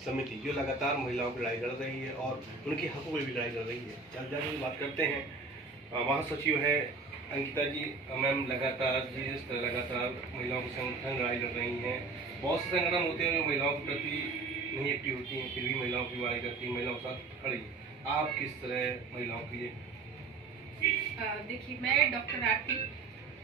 समिति जो लगातार महिलाओं की लड़ाई लड़ रही है और उनके हकों में भी लड़ाई लड़ रही है। चल की बात करते हैं, महासचिव है अंकिता जी। मैम, लगातार जिस तरह लगातार महिलाओं के संगठन लड़ाई लड़ रही हैं, बहुत से संगठन होते हैं जो महिलाओं के प्रति नहीं एक्टिव होती हैं, फिर भी महिलाओं की लड़ाई करती हैं, महिलाओं के साथ खड़ी। आप किस तरह महिलाओं की? देखिए, मैं डॉक्टर आरती,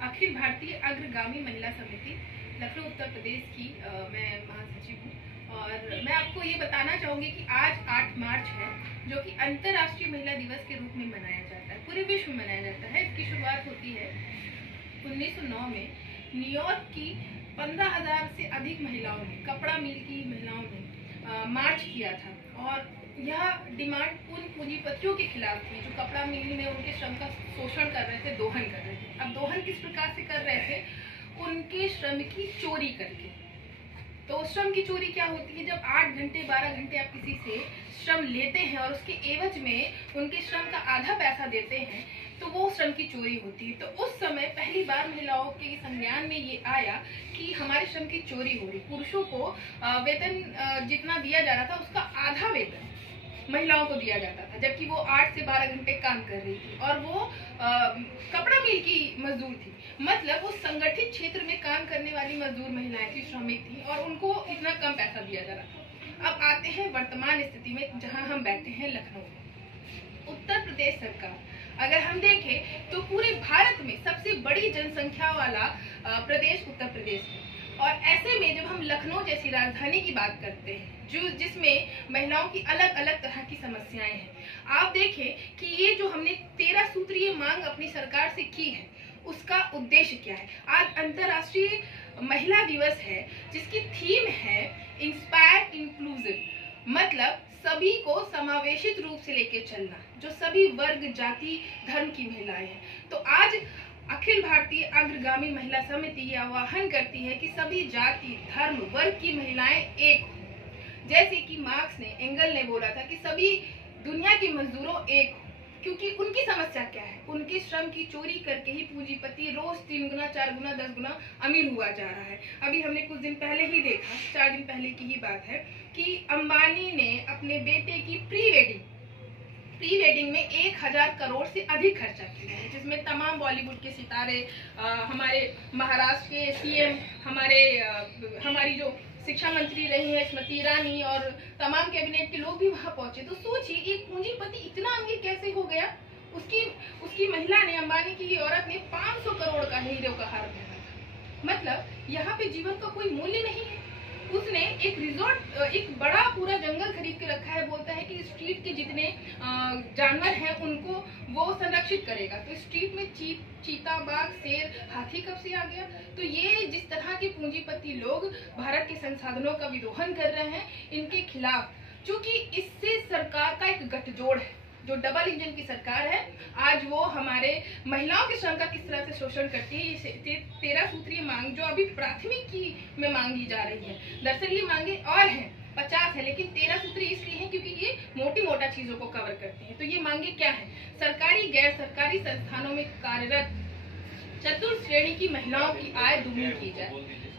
अखिल भारतीय अग्रगामी महिला समिति लखनऊ उत्तर प्रदेश की मैं महासचिव हूँ। और मैं आपको ये बताना चाहूँगी कि आज 8 मार्च है, जो कि अंतर्राष्ट्रीय महिला दिवस के रूप में मनाया जाता है, पूरे विश्व में मनाया जाता है। इसकी शुरुआत होती है 1909 में न्यूयॉर्क की 15,000 से अधिक महिलाओं ने, कपड़ा मिल की महिलाओं ने मार्च किया था। और यह डिमांड उन पूंजीपतियों के खिलाफ थी जो कपड़ा मिल में उनके श्रम का शोषण कर रहे थे, दोहन कर रहे थे। अब दोहन किस प्रकार से कर रहे थे? उनके श्रम की चोरी करके। तो श्रम की चोरी क्या होती है? जब 8 घंटे 12 घंटे आप किसी से श्रम लेते हैं और उसके एवज में उनके श्रम का आधा पैसा देते हैं, तो वो श्रम की चोरी होती है। तो उस समय पहली बार महिलाओं के संज्ञान में ये आया कि हमारे श्रम की चोरी हो रही। पुरुषों को वेतन जितना दिया जा रहा था उसका आधा वेतन महिलाओं को दिया जाता था, जबकि वो 8 से 12 घंटे काम कर रही थी और वो कपड़ा मिल की मजदूर थी। मतलब वो संगठित क्षेत्र में काम करने वाली मजदूर महिलाएं थी, श्रमिक थी, और उनको इतना कम पैसा दिया जा रहा था। अब आते हैं वर्तमान स्थिति में, जहां हम बैठे हैं लखनऊ में। उत्तर प्रदेश सरकार, अगर हम देखें तो पूरे भारत में सबसे बड़ी जनसंख्या वाला प्रदेश उत्तर प्रदेश है। और ऐसे में जब हम लखनऊ जैसी राजधानी की बात करते हैं, जिसमें महिलाओं की अलग अलग तरह की समस्याएं हैं, आप देखें कि ये जो हमने 13 सूत्रीय मांग अपनी सरकार से की है, उसका उद्देश्य क्या है? आज अंतर्राष्ट्रीय महिला दिवस है, जिसकी थीम है इंस्पायर इंक्लूसिव, मतलब सभी को समावेशित रूप से लेके चलना, जो सभी वर्ग, जाति, धर्म की महिलाएं हैं। तो आज अखिल भारतीय अग्रगामी महिला समिति यह आह्वान करती है कि सभी जाति, धर्म, वर्ग की महिलाएं एक हों। जैसे कि मार्क्स ने, एंगल ने बोला था कि सभी दुनिया के मजदूरों एक हों, क्योंकि उनकी समस्या क्या है? उनके श्रम की चोरी करके ही पूंजीपति रोज 3 गुना, 4 गुना, 10 गुना अमीर हुआ जा रहा है। अभी हमने कुछ दिन पहले ही देखा, 4 दिन पहले की ही बात है, कि अंबानी ने अपने बेटे की प्री वेडिंग में 1000 करोड़ से अधिक खर्चा किया है, जिसमें तमाम बॉलीवुड के सितारे, हमारे महाराष्ट्र के सीएम, हमारी जो शिक्षा मंत्री रही है स्मृति ईरानी, और तमाम कैबिनेट के लोग भी वहां पहुंचे। तो सोचिए, एक पूंजीपति इतना अमीर कैसे हो गया? उसकी महिला ने, अंबानी की औरत ने 500 करोड़ का हीरे का हार पहना था। मतलब यहाँ पे जीवन का कोई मूल्य नहीं है। उसने एक रिजॉर्ट, एक बड़ा पूरा जंगल खरीद के रखा है, बोलता है कि स्ट्रीट के जितने जानवर हैं उनको वो संरक्षित करेगा। तो स्ट्रीट में चीता, बाघ, शेर, हाथी कब से आ गया? तो ये जिस तरह के पूंजीपति लोग भारत के संसाधनों का विरोहन कर रहे हैं, इनके खिलाफ, चूंकि इससे सरकार का एक गठजोड़ है, जो डबल इंजन की सरकार है, आज वो हमारे महिलाओं के श्रम का किस तरह से शोषण करती है। 13 सूत्रीय मांग जो अभी प्राथमिक की में मांगी जा रही है, दरअसल ये मांगे और हैं, 50 है, लेकिन 13 सूत्री इसलिए है क्योंकि ये मोटा चीजों को कवर करती है। तो ये मांगे क्या है? सरकारी, गैर सरकारी संस्थानों में कार्यरत चतुर्थ श्रेणी की महिलाओं की आय दुगनी की जाए।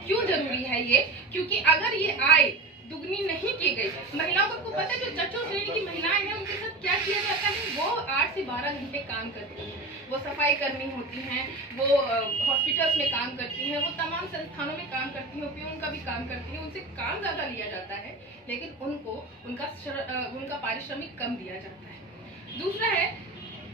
क्यों जरूरी है ये? क्योंकि अगर ये आय दुगनी नहीं की गई, महिलाओं को पता है जो चतुर्थ श्रेणी की महिलाएं हैं उनके साथ क्या किया जाता है? वो 8 से 12 घंटे काम करती हैं, वो सफाई कर्मी होती हैं, वो हॉस्पिटल्स में काम करती हैं, वो तमाम संस्थानों में काम करती हैं, उपयोग का भी काम करती हैं, उनसे काम ज्यादा लिया जाता है, लेकिन उनको उनका पारिश्रमिक कम दिया जाता है। दूसरा है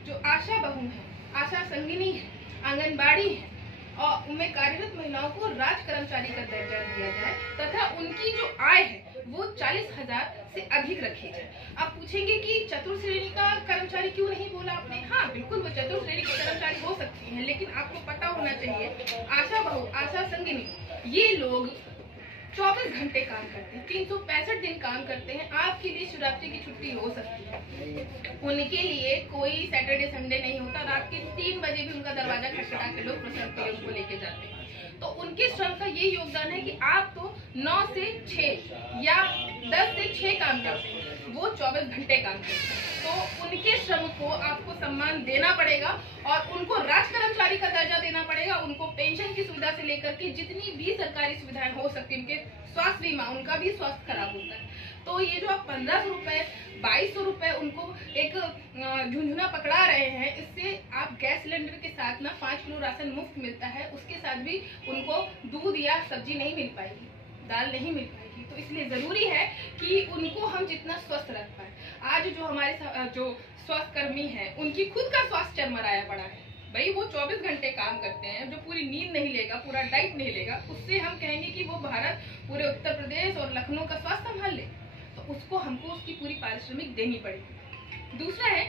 जो आशा बहू है, आशा संगिनी है, आंगनबाड़ी है, और उनमें कार्यरत महिलाओं को राज कर्मचारी का दर्जा दिया जाए तथा उनकी जो आय है वो 40,000 से अधिक रखी जाए। आप पूछेंगे कि चतुर्थ श्रेणी का कर्मचारी क्यों नहीं बोला आपने? हाँ, बिल्कुल वो चतुर्थ श्रेणी के कर्मचारी हो सकती हैं, लेकिन आपको पता होना चाहिए आशा बहू, आशा संगिनी, ये लोग 24 घंटे काम करते हैं, 365 दिन काम करते हैं। आपके लिए शिवरात्रि की छुट्टी हो सकती है, उनके लिए कोई सैटरडे संडे नहीं होता। रात के 3 बजे भी उनका दरवाजा खटखटा के लोग प्रसन्न पे उनको लेके जाते हैं। तो उनके श्रम का ये योगदान है कि आप तो 9 से 6 या 10 से 6 काम करते हैं, वो 24 घंटे काम करते हैं। तो उनके श्रम को आपको सम्मान देना पड़ेगा और उनको राज कर्मचारी का दर्जा देना पड़ेगा। उनको पेंशन की सुविधा से लेकर के जितनी भी सरकारी सुविधाएं हो सकती है, उनके स्वास्थ्य बीमा, उनका भी स्वास्थ्य खराब होता है, तो ये जो आप 1500 रुपए 2200 रुपए उनको एक झुंझुना पकड़ा रहे हैं, इससे आप गैस सिलेंडर के साथ ना 5 किलो राशन मुफ्त मिलता है, उसके साथ भी उनको दूध या सब्जी नहीं मिल पाएगी, दाल नहीं मिल पाएगी। तो इसलिए जरूरी है कि उनको हम जितना स्वस्थ रख पाए। आज जो हमारे जो स्वास्थ्य कर्मी है उनकी खुद का स्वास्थ्य चरमराया पड़ा है। भाई वो 24 घंटे काम करते हैं, जो पूरी नींद नहीं लेगा, पूरा डाइट नहीं लेगा, उससे हम कहेंगे कि वो भारत पूरे उत्तर प्रदेश और लखनऊ का स्वास्थ्य संभाल ले, तो उसको हमको उसकी पूरी पारिश्रमिक देनी पड़ेगी। दूसरा है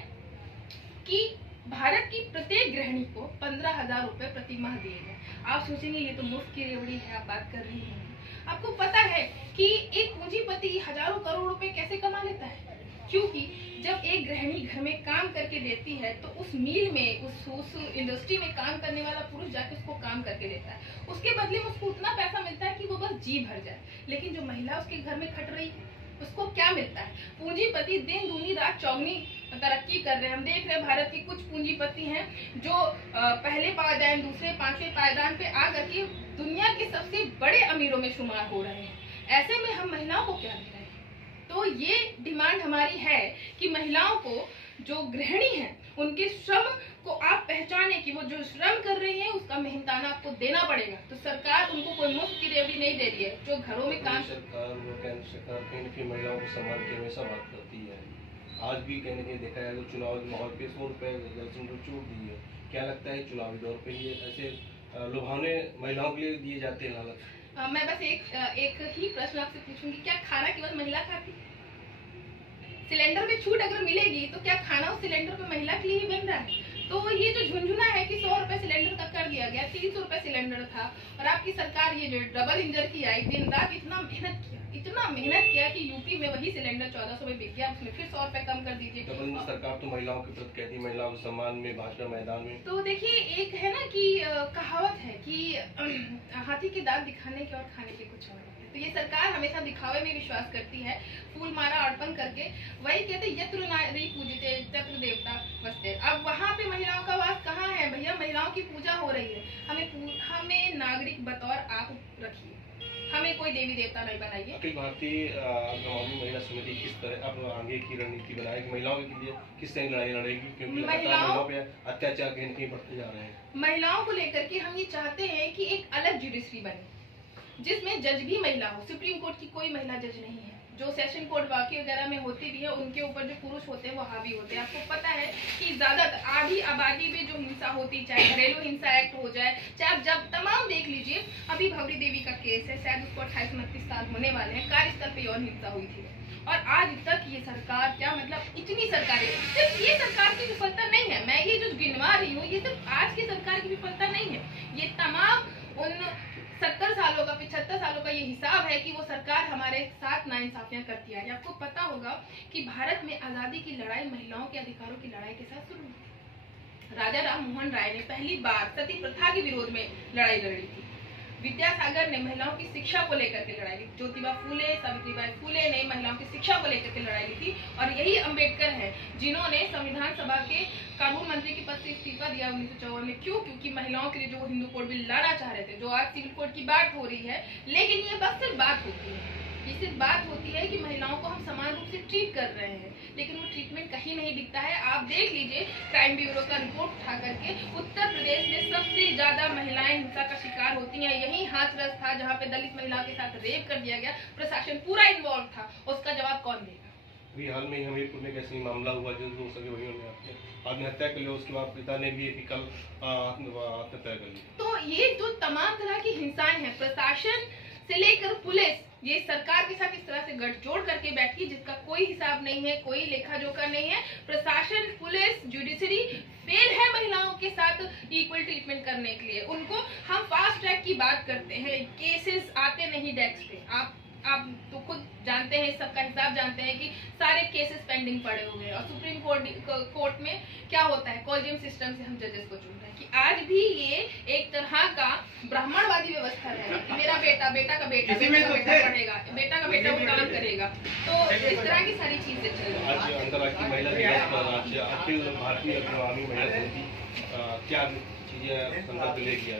कि भारत की प्रत्येक गृहिणी को 15,000 रुपए प्रति माह दिए गए। आप सोचेंगे ये तो मुफ्त की रेवड़ी है आप बात कर रही हैं। आपको पता है कि एक पूंजीपति हजारों करोड़ रुपए कैसे कमा लेता है? क्योंकि जब एक गृहिणी घर में काम करके देती है तो उस मिल में उस इंडस्ट्री में काम करने वाला पुरुष जाके उसको काम करके देता है, उसके बदले में उसको उतना पैसा मिलता है कि वो बस जी भर जाए। लेकिन जो महिला उसके घर में खट रही है उसको क्या मिलता है? पूंजीपति दिन दूनी रात चौगनी तरक्की कर रहे हैं। हम देख रहे हैं भारत के कुछ पूंजीपति हैं जो पहले पायदान दूसरे पांचवें पायदान पे आ करके दुनिया के सबसे बड़े अमीरों में शुमार हो रहे हैं। ऐसे में हम महिलाओं को क्या दे रहे हैं? तो ये डिमांड हमारी है कि महिलाओं को जो गृहिणी है उनके श्रम को आप पहचाने कि वो जो श्रम कर रही है उसका मेहनताना आपको देना पड़ेगा। तो सरकार उनको कोई मुफ्त की रेवड़ी नहीं दे रही है। जो घरों में काम सरकार केंद्र सरकार कहीं न कहीं महिलाओं को सम्मान की हमेशा बात करती है। आज भी कहीं न कहीं देखा जाए तो चुनाव के माहौल पे 100 रुपए छूट दी है। क्या लगता है चुनावी दौर पे ये ऐसे लुभावने महिलाओं के लिए दिए जाते हैं लालच? मैं बस एक ही प्रश्न आपसे पूछूंगी, क्या खाना केवल महिला खाती? सिलेंडर में छूट अगर मिलेगी तो क्या खाना उस सिलेंडर पे महिला के लिए ही बन रहा है? तो ये जो झुंझुना है कि 100 रुपए सिलेंडर का कर दिया गया, 300 रुपए सिलेंडर था और आपकी सरकार ये जो डबल इंजन की आई, दिन रात इतना मेहनत किया कि यूपी में वही सिलेंडर 1400 में बिक गया, उसमें फिर 100 रुपए कम कर दीजिए। डबल इंजन सरकार तो महिलाओं के प्रति कहती है, महिलाओं के सम्मान में भाजपा मैदान में। तो देखिए एक है ना कि कहावत है कि हाथी के दांत दिखाने के और खाने के कुछ और। तो ये सरकार हमेशा दिखावे में विश्वास करती है, फूल माला अर्पण करके। वही कहते यत्र नारी पूजिते तत्र देवता बसते। अब वहाँ पे महिलाओं का वास कहाँ है भैया? महिलाओं की पूजा हो रही है। हमें नागरिक बतौर आप रखिए, हमें कोई देवी देवता नहीं बनाइए। अखिल भारतीय अग्रगामी महिला समिति किस तरह अब आगे की रणनीति बनाएगी? महिलाओं के लिए किस तरह लड़ाई लड़ेगी? क्योंकि महिलाओं पे अत्याचार कहीं न कहीं बढ़ते जा रहे हैं। महिलाओं को लेकर के हम ये चाहते हैं कि एक अलग जुडिशरी बने जिसमें जज भी महिला हो। सुप्रीम कोर्ट की कोई महिला जज नहीं है। जो सेशन कोर्ट बाकी वगैरह में होती भी है उनके ऊपर जो पुरुष होते हैं वो हावी होते हैं। आपको पता है कि ज्यादातर आधी आबादी में जो हिंसा होती, चाहे घरेलू हिंसा एक्ट हो जाए, चाहे आप जब तमाम देख लीजिए, अभी भवरी देवी का केस है, शायद उसको 28-29 साल होने वाले हैं, कार्यस्थल पे यौन हिंसा हुई थी। और आज तक ये सरकार क्या मतलब इतनी सरकारें, सिर्फ ये सरकार की विफलता नहीं है, मैं ये जो गिनवा रही हूँ ये सिर्फ आज की सरकार की विफलता नहीं है, ये तमाम उन 70 सालों का 75 सालों का ये हिसाब है कि वो सरकार हमारे साथ नाइंसाफियां करती है। आपको पता होगा कि भारत में आजादी की लड़ाई महिलाओं के अधिकारों की लड़ाई के साथ शुरू हुई। राजा राम मोहन राय ने पहली बार सती प्रथा के विरोध में लड़ाई लड़ी थी। विद्यासागर ने महिलाओं की शिक्षा को लेकर के लड़ाई ली। ज्योतिबा फूले, सावित्रीबाई फूले ने महिलाओं की शिक्षा को लेकर के लड़ाई ली थी। और यही अंबेडकर है जिन्होंने संविधान सभा के कानून मंत्री के पद से इस्तीफा दिया 1954 में। क्यों? क्योंकि महिलाओं के लिए जो हिंदू कोड बिल लाना चाह रहे थे, जो आज सिविल कोड की बात हो रही है। लेकिन ये बस सिर्फ बात होती है, ये सिर्फ बात होती है कि महिलाओं को हम समान रूप से ट्रीट कर रहे हैं, लेकिन वो ट्रीटमेंट कहीं नहीं दिखता है। आप देख लीजिए क्राइम ब्यूरो का रिपोर्ट उठा करके, उत्तर प्रदेश में सबसे ज्यादा महिलाएं हिंसा का शिकार होती हैं। यही हाथरस था जहाँ पे दलित महिला के साथ रेप कर दिया गया, प्रशासन पूरा इन्वॉल्व था, उसका जवाब कौन देगा? अभी हाल में हमीरपुर में कैसे मामला हुआ जो 2 सगे भाइयों ने आत्महत्या कर ली, उसके बाद पिता ने भी कल आत्महत्या कर ली। तो ये जो तमाम तरह की हिंसाएं हैं, प्रशासन से लेकर पुलिस, ये सरकार के साथ इस तरह से गठजोड़ करके बैठी जिसका कोई हिसाब नहीं है, कोई लेखा जोखा नहीं है। प्रशासन, पुलिस, जुडिशरी फेल है महिलाओं के साथ इक्वल ट्रीटमेंट करने के लिए। उनको हम फास्ट ट्रैक की बात करते हैं, केसेस आते नहीं डेस्क पे। आप तो खुद जानते हैं, सबका हिसाब जानते हैं कि सारे केसेस पेंडिंग पड़े हुए हैं। और सुप्रीम कोर्ट में क्या होता है, कॉलेजियम सिस्टम से हम जजेस को चुन रहे हैं कि आज भी ये एक तरह का ब्राह्मणवादी व्यवस्था है कि मेरा बेटा का बेटा पढ़ेगा, बेटा का बेटा वो काम करेगा। तो इस तरह की सारी चीजें चल रही हैं। आज अंतर्राष्ट्रीय महिला दिवस पर अखिल भारतीय अग्रगामी महिला समिति क्या चीजें संकल्प लेगी?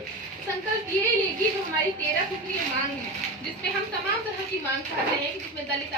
संकल्प ये लेगी जो हमारी 13 सूत्रीय मांग है, जिसमें हम तमाम तरह की मांग करते हैं, जिसमें दलित